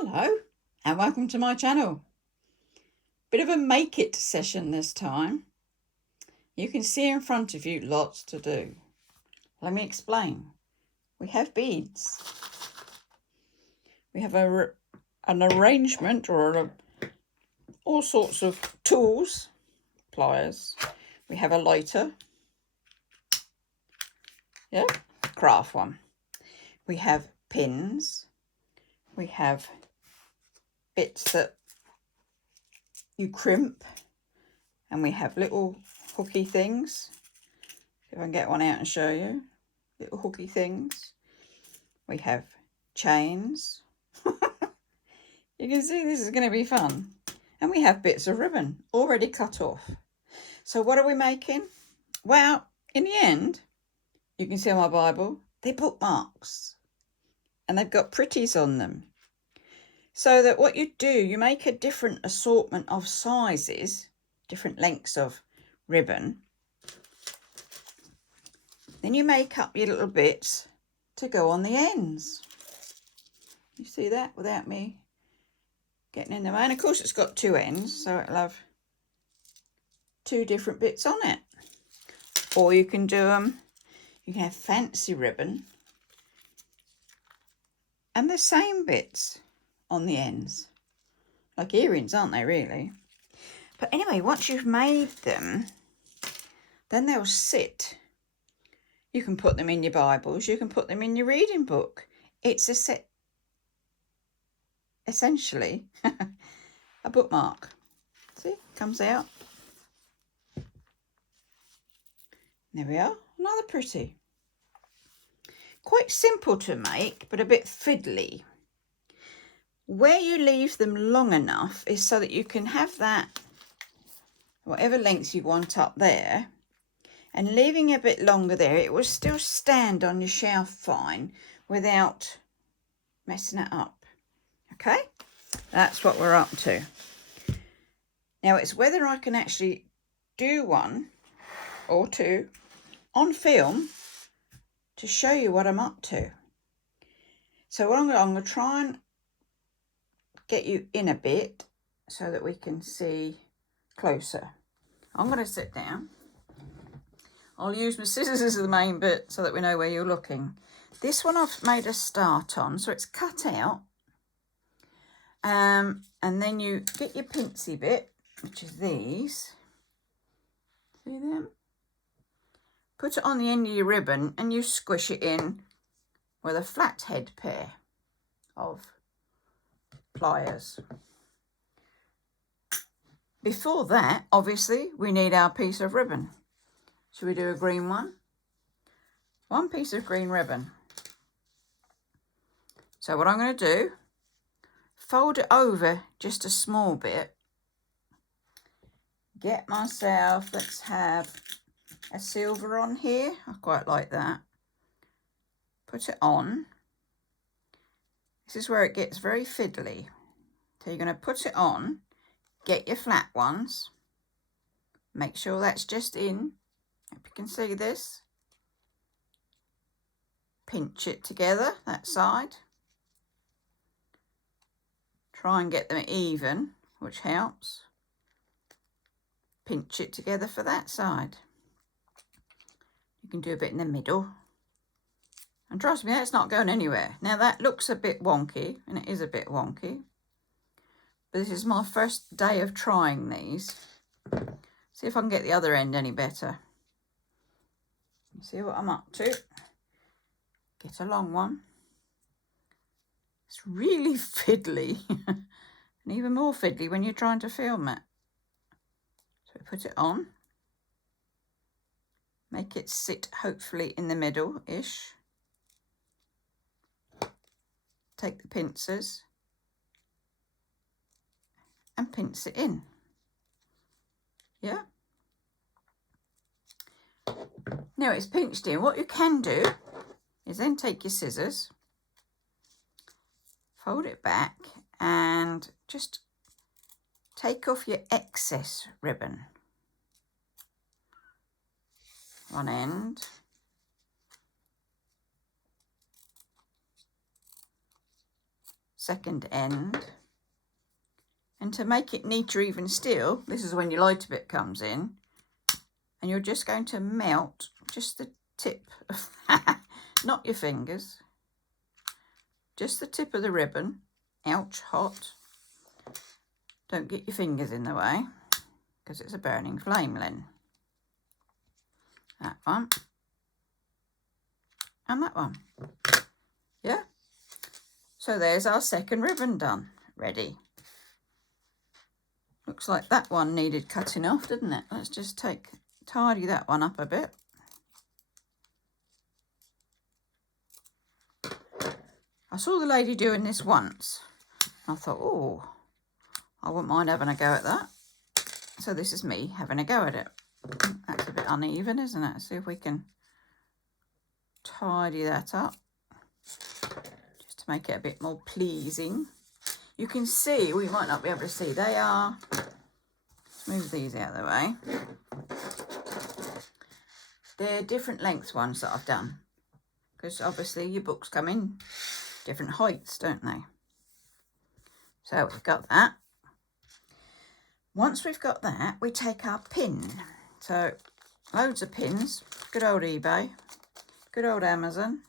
Hello and welcome to my channel. Bit of a make it session this time. You can see in front of you lots to do. Let me explain. We have beads. We have an arrangement or all sorts of tools, pliers. We have a lighter. Yeah, craft one. We have pins. We have bits that you crimp, and we have little hooky things. If I can get one out and show you, little hooky things. We have chains. You can see this is going to be fun. And we have bits of ribbon already cut off. So what are we making? Well, in the end, you can see on my Bible, they're bookmarks. And they've got pretties on them. So that what you do, you make a different assortment of sizes, different lengths of ribbon. Then you make up your little bits to go on the ends. You see that without me getting in the way? And of course it's got two ends, so it'll have two different bits on it. Or you can do you can have fancy ribbon and the same bits on the ends. Like earrings, aren't they, really? But anyway, once you've made them, then they'll sit. You can put them in your Bibles, you can put them in your reading book. It's a set, essentially, a bookmark. See, comes out. There we are, another pretty. Quite simple to make, but a bit fiddly. Where you leave them long enough is so that you can have that, whatever length you want up there, and leaving a bit longer there, it will still stand on your shelf fine without messing it up. Okay, that's what we're up to. Now it's whether I can actually do one or two on film to show you what I'm up to. So what I'm going to try and get you in a bit so that we can see closer. I'm going to sit down. I'll use my scissors as the main bit so that we know where you're looking. This one I've made a start on, so it's cut out. And then you get your pincy bit, which is these. See them? Put it on the end of your ribbon and you squish it in with a flathead pair of pliers. Before that, obviously, we need our piece of ribbon. Should we do a green one? One piece of green ribbon. So what I'm going to do, fold it over just a small bit. Get myself, let's have a silver on here. I quite like that. Put it on. This is where it gets very fiddly. So you're going to put it on, get your flat ones. Make sure that's just in. Hope you can see this. Pinch it together, that side. Try and get them even, which helps. Pinch it together for that side. You can do a bit in the middle. And trust me, that's not going anywhere. Now that looks a bit wonky, and it is a bit wonky. But this is my first day of trying these. See if I can get the other end any better. See what I'm up to. Get a long one. It's really fiddly. And even more fiddly when you're trying to film it. So put it on. Make it sit hopefully in the middle-ish. Take the pincers and pinch it in. Yeah. Now it's pinched in. What you can do is then take your scissors, fold it back and just take off your excess ribbon. One end. second end. And to make it neater even still, this is when your lighter bit comes in, and you're just going to melt just the tip of, not your fingers, just the tip of the ribbon. Ouch, hot. Don't get your fingers in the way, because it's a burning flame, Lynn. That one. And that one. Yeah. So there's our second ribbon done. Ready. Looks like that one needed cutting off, didn't it? Let's just tidy that one up a bit. I saw the lady doing this once. I thought, oh, I wouldn't mind having a go at that. So this is me having a go at it. That's a bit uneven, isn't it? See if we can tidy that up. Just to make it a bit more pleasing. You can see, we might not be able to see, they are, let's move these out of the way. They're different length ones that I've done. Because obviously your books come in different heights, don't they? So we've got that. Once we've got that, we take our pin. So loads of pins, good old eBay, good old Amazon.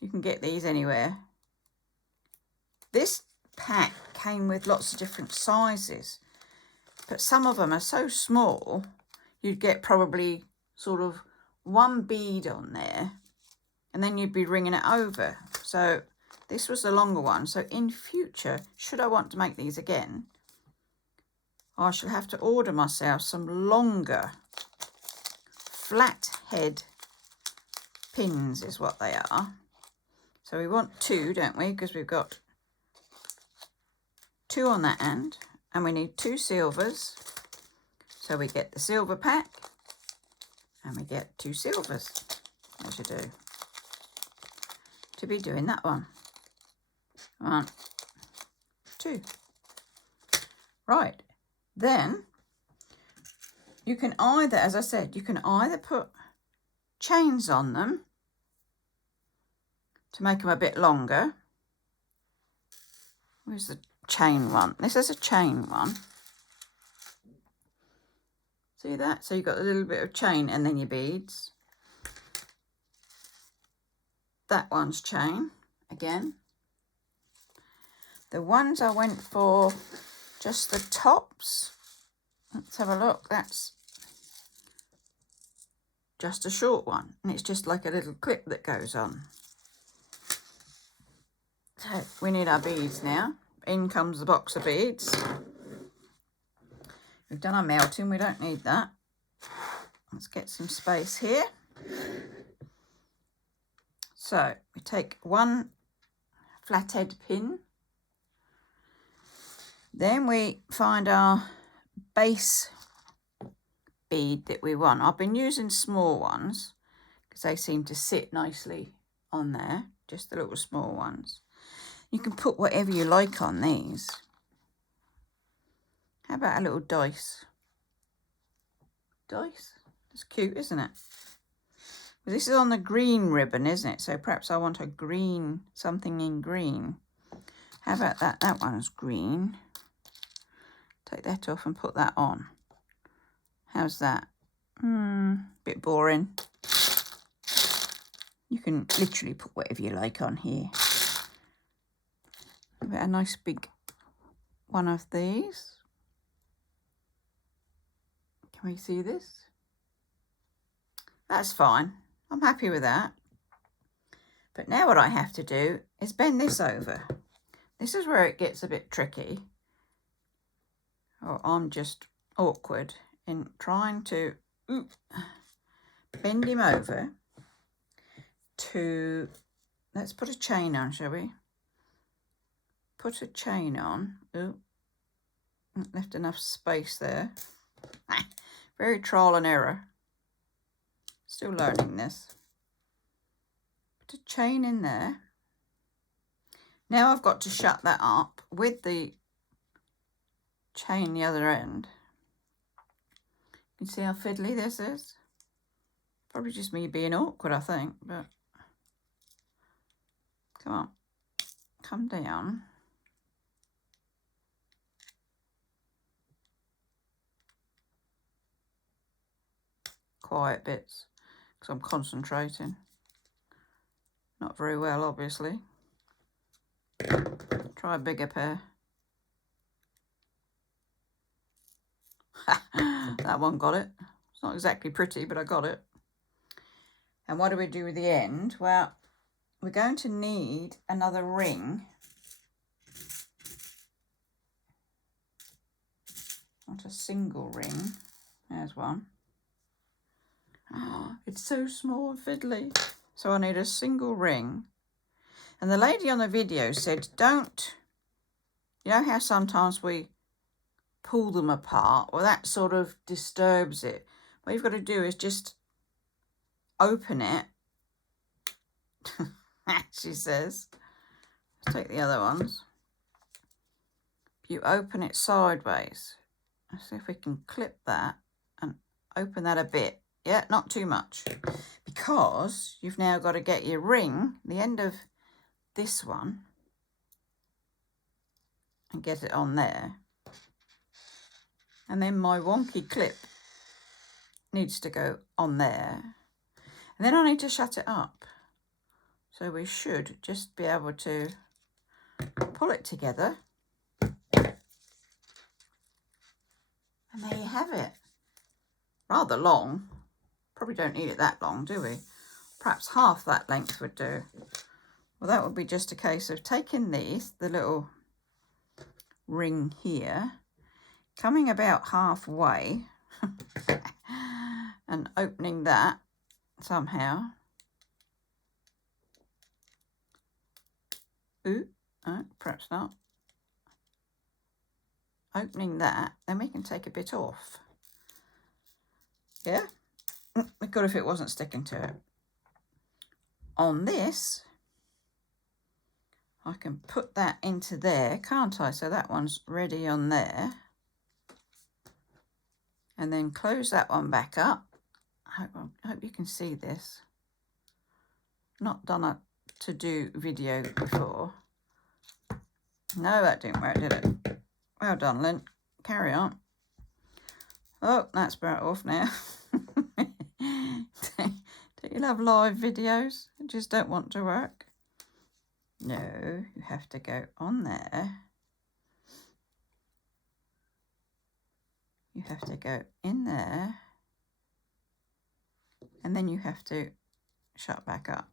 You can get these anywhere. This pack came with lots of different sizes, but some of them are so small, you'd get probably sort of one bead on there, and then you'd be ringing it over. So this was the longer one. So in future, should I want to make these again, I shall have to order myself some longer flat head pins is what they are. So we want two, don't we? Because we've got two on that end, and we need two silvers. So we get the silver pack, and we get two silvers, as you do, to be doing that one. 1, 2. Right. Then you can either, as I said, you can either put chains on them to make them a bit longer. Where's the chain one? This is a chain one. See that? So you've got a little bit of chain and then your beads. That one's chain again. The ones I went for, just the tops. Let's have a look. That's just a short one, and it's just like a little clip that goes on. So we need our beads now. In comes the box of beads. We've done our melting, we don't need that. Let's get some space here. So we take one flathead pin. Then we find our base bead that we want. I've been using small ones because they seem to sit nicely on there, just the little small ones. You can put whatever you like on these. How about a little dice? Dice? That's cute, isn't it? Well, this is on the green ribbon, isn't it? So perhaps I want a green, something in green. How about that? That one's green. Take that off and put that on. How's that? Bit boring. You can literally put whatever you like on here. Give it a nice big one of these. Can we see this? That's fine. I'm happy with that. But now what I have to do is bend this over. This is where it gets a bit tricky. Or I'm just awkward in trying to bend him over to, let's put a chain on, shall we? Put a chain on. Left enough space there. Very trial and error. Still learning this. Put a chain in there. Now I've got to shut that up with the chain the other end. You can see how fiddly this is. Probably just me being awkward, I think, but come on, come down. quiet bits because I'm concentrating. Not very well, obviously. Try a bigger pair. That one got it. It's not exactly pretty, but I got it. And what do we do with the end? Well, we're going to need another ring. Not a single ring. There's one. Oh, it's so small and fiddly. So I need a single ring. And the lady on the video said, don't, you know how sometimes we pull them apart? Well, that sort of disturbs it. What you've got to do is just open it. She says. Let's take the other ones. You open it sideways. Let's see if we can clip that and open that a bit. Yeah, not too much. Because you've now got to get your ring, the end of this one, and get it on there. And then my wonky clip needs to go on there. And then I need to shut it up. So we should just be able to pull it together. And there you have it. Rather long. Probably don't need it that long, do we? Perhaps half that length would do. Well, that would be just a case of taking these, the little ring here, coming about halfway and opening that somehow. Ooh, oh, perhaps not. Opening that, then we can take a bit off. Yeah? Good if it wasn't sticking to it. On this, I can put that into there, can't I? So that one's ready on there. And then close that one back up. I hope you can see this. Not done a to-do video before. No, that didn't work, did it? Well done, Lynn. Carry on. Oh, that's about off now. Don't you love live videos? You just don't want to work? No, you have to go on there. You have to go in there. And then you have to shut back up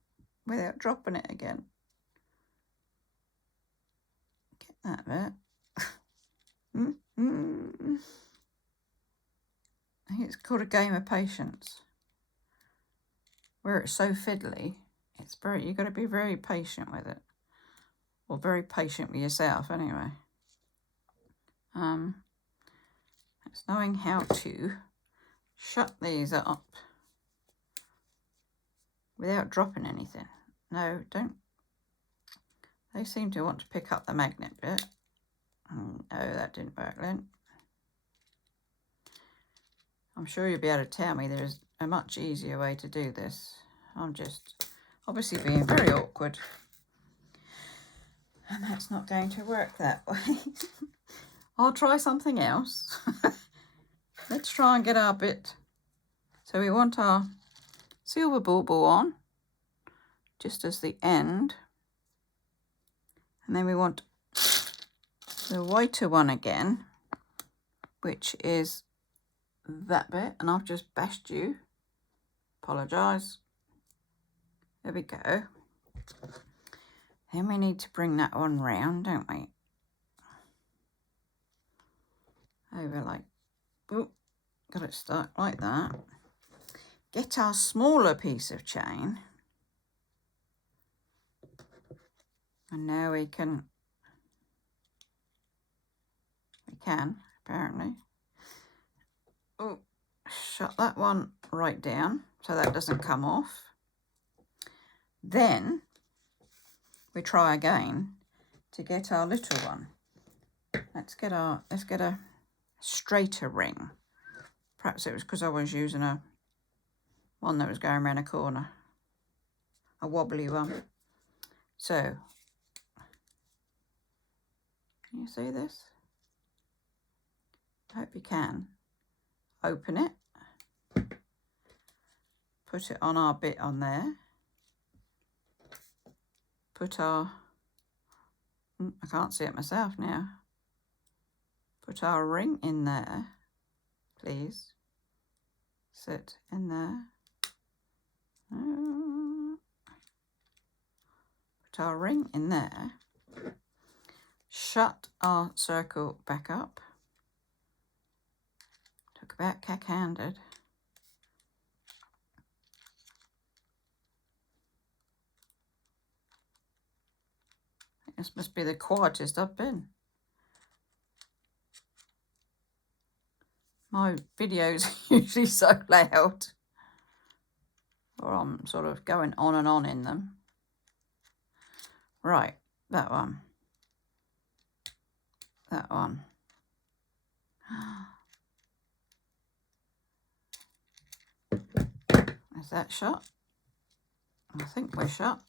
without dropping it again. Get that bit. I think it's called a game of patience. Where it's so fiddly, you've got to be very patient with it. Or very patient with yourself anyway. It's knowing how to shut these up without dropping anything. No, don't. They seem to want to pick up the magnet bit. No, that didn't work then. I'm sure you'll be able to tell me there's a much easier way to do this. I'm just obviously being very awkward. And that's not going to work that way. I'll try something else. Let's try and get our bit. So we want our silver bauble on, just as the end. And then we want the whiter one again, which is that bit. And I've just bashed you. Apologise. There we go. Then we need to bring that one round, don't we? Over like, oh, got it stuck like that. Get our smaller piece of chain. And now we can apparently. Oh, shut that one right down so that doesn't come off. Then we try again to get our little one. Let's get a straighter ring. Perhaps it was because I was using one that was going around a corner, a wobbly one. So, can you see this? I hope you can. Open it. put it on our bit on there. Put our, I can't see it myself now. Put our ring in there, please. Sit in there. Put our ring in there. Shut our circle back up. Talk about cack-handed. This must be the quietest I've been. My videos are usually so loud, or I'm sort of going on and on in them. Right, that one. That one. Is that shut? I think we're shut.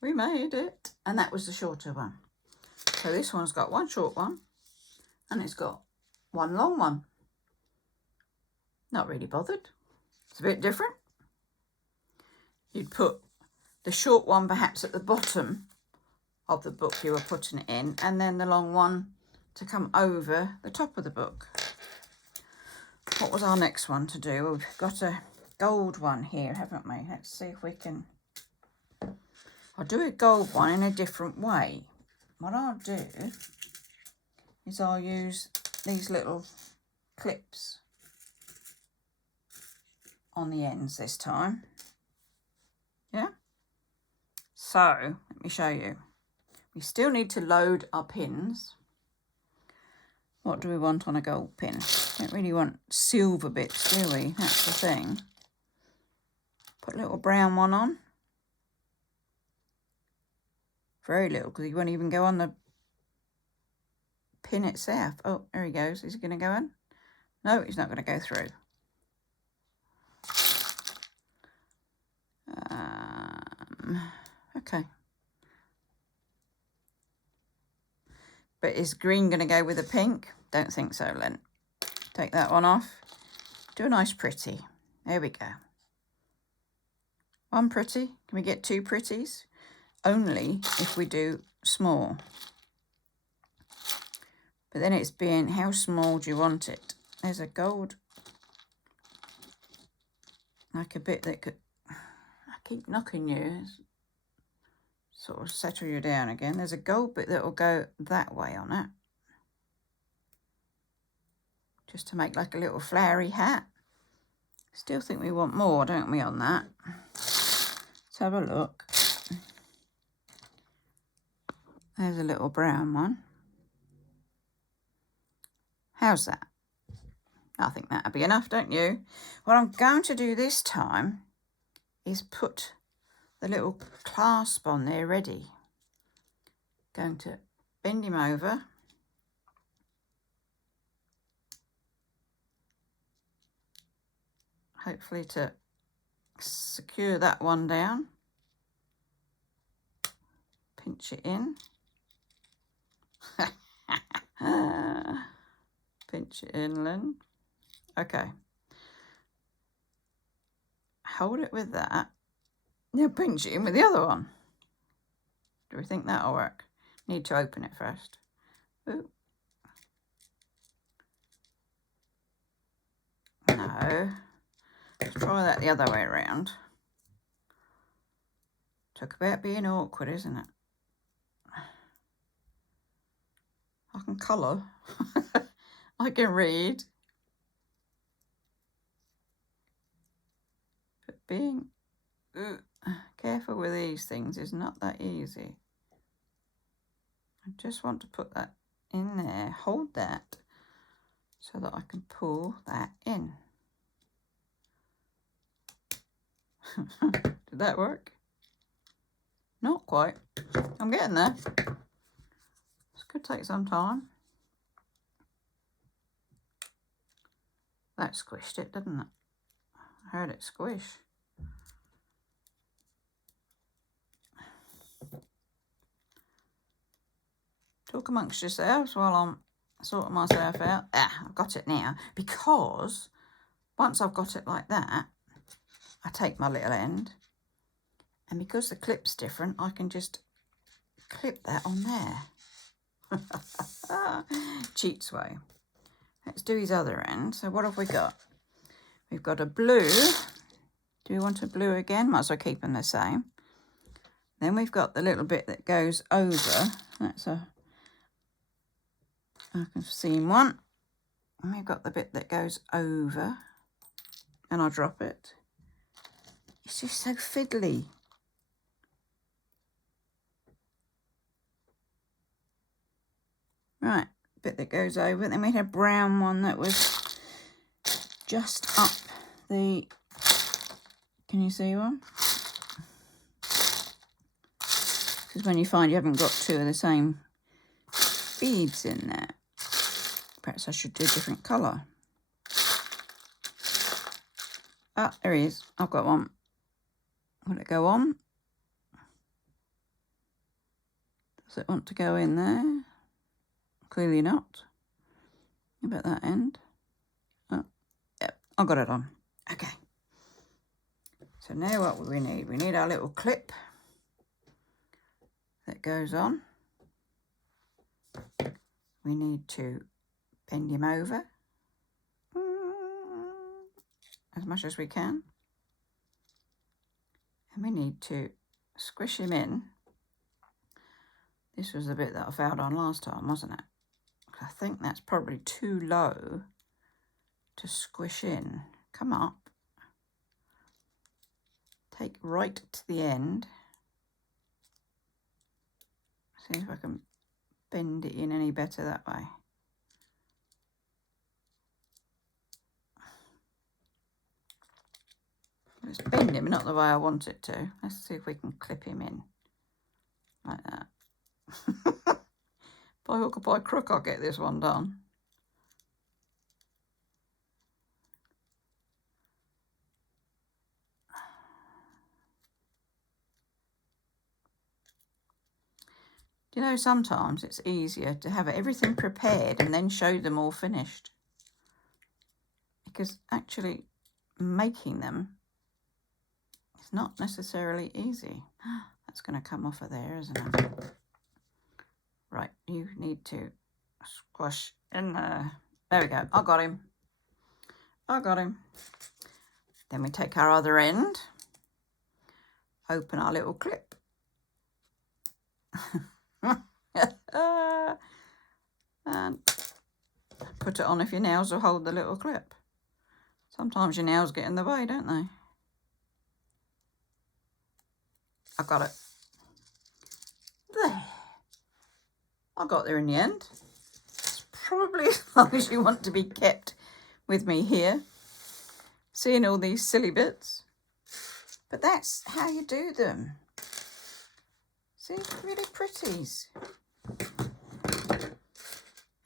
We made it. And that was the shorter one. So this one's got one short one and it's got one long one. Not really bothered. It's a bit different. You'd put the short one perhaps at the bottom of the book you were putting it in, and then the long one to come over the top of the book. What was our next one to do? Well, we've got a gold one here, haven't we? Let's see if we can... I'll do a gold one in a different way. What I'll do is I'll use these little clips on the ends this time. Yeah? So, let me show you. We still need to load our pins. What do we want on a gold pin? Don't really want silver bits, do we? That's the thing. Put a little brown one on. Very little, because he won't even go on the pin itself. Oh, there he goes. Is he going to go in? No, he's not going to go through. Okay. But is green going to go with the pink? Don't think so, Len. Take that one off. Do a nice pretty. There we go. One pretty. Can we get two pretties? Only if we do small. But then it's being, how small do you want it? There's a gold, like a bit that could, I keep knocking you, sort of settle you down again. There's a gold bit that will go that way on it. Just to make like a little flowery hat. Still think we want more, don't we, on that? Let's have a look. There's a little brown one. How's that? I think that'll be enough, don't you? What I'm going to do this time is put the little clasp on there ready. Going to bend him over. Hopefully to secure that one down. Pinch it in. Pinch it in, Lynn. Okay. Hold it with that. Now pinch it in with the other one. Do we think that'll work? Need to open it first. Ooh. No. Let's try that the other way around. Talk about being awkward, isn't it? I can colour. I can read. But being careful with these things is not that easy. I just want to put that in there. Hold that so that I can pull that in. Did that work? Not quite. I'm getting there. This could take some time. That squished it, didn't it? I heard it squish. Talk amongst yourselves while I'm sorting myself out. Ah, I've got it now. Because once I've got it like that, I take my little end, and because the clip's different, I can just clip that on there. Cheats way. Let's do his other end. So what have we got? We've got a blue. Do we want a blue again? Might as well keep them the same. Then we've got the little bit that goes over. That's a, I can see one. And we've got the bit that goes over. And I'll drop it. It's just so fiddly. Right, bit that goes over. Then we had a brown one that was just up the, can you see one? This is when you find you haven't got two of the same beads in there. Perhaps I should do a different colour. Ah, there he is. I've got one. Will it go on? Does it want to go in there? Clearly not. How about that end? Oh, yep, I got it on. Okay. So now what will we need? We need our little clip that goes on. We need to bend him over as much as we can. And we need to squish him in. This was the bit that I found on last time, wasn't it? I think that's probably too low to squish in. Come up. Take right to the end. See if I can bend it in any better that way. Just bend him, not the way I want it to. Let's see if we can clip him in. Like that. By hook or by crook, I'll get this one done. Do you know, sometimes it's easier to have everything prepared and then show them all finished. Because actually making them is not necessarily easy. That's going to come off of there, isn't it? Right, you need to squash in there. There we go. I got him. I got him. Then we take our other end, open our little clip. And put it on if your nails will hold the little clip. Sometimes your nails get in the way, don't they? I got it. There. I got there in the end. It's probably as long as you want to be kept with me here, seeing all these silly bits. But that's how you do them. See, really pretties.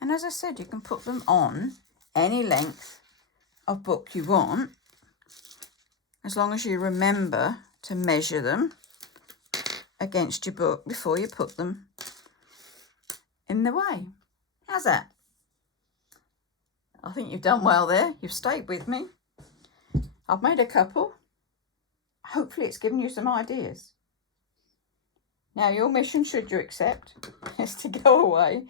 And as I said, you can put them on any length of book you want, as long as you remember to measure them against your book before you put them in the way. How's that? I think you've done well there. You've stayed with me. I've made a couple. Hopefully it's given you some ideas. Now your mission, should you accept, is to go away,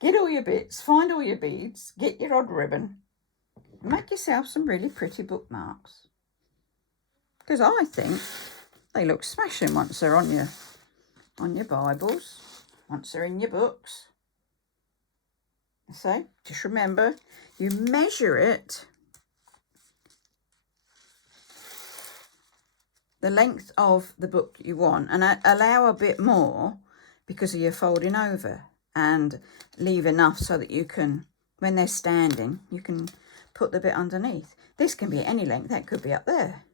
get all your bits, find all your beads, get your odd ribbon, and make yourself some really pretty bookmarks. Because I think they look smashing once they're on your Bibles, once they're in your books. So just remember, you measure it, the length of the book you want, and allow a bit more because of your folding over, and leave enough so that you can, when they're standing, you can put the bit underneath. This can be any length. That could be up there,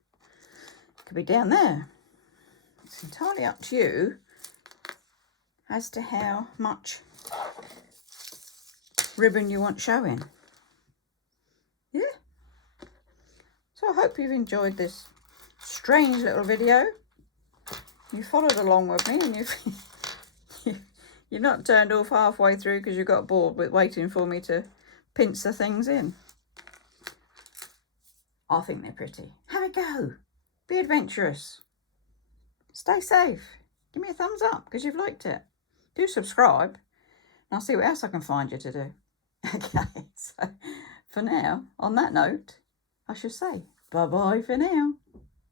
it could be down there. It's entirely up to you as to how much ribbon you want showing. Yeah. So I hope you've enjoyed this strange little video. You followed along with me, and you've not turned off halfway through because you got bored with waiting for me to pinch the things in. I think they're pretty. Have a go. Be adventurous. Stay safe. Give me a thumbs up because you've liked it. Do subscribe. And I'll see what else I can find you to do. Okay, so for now, on that note, I shall say bye-bye for now.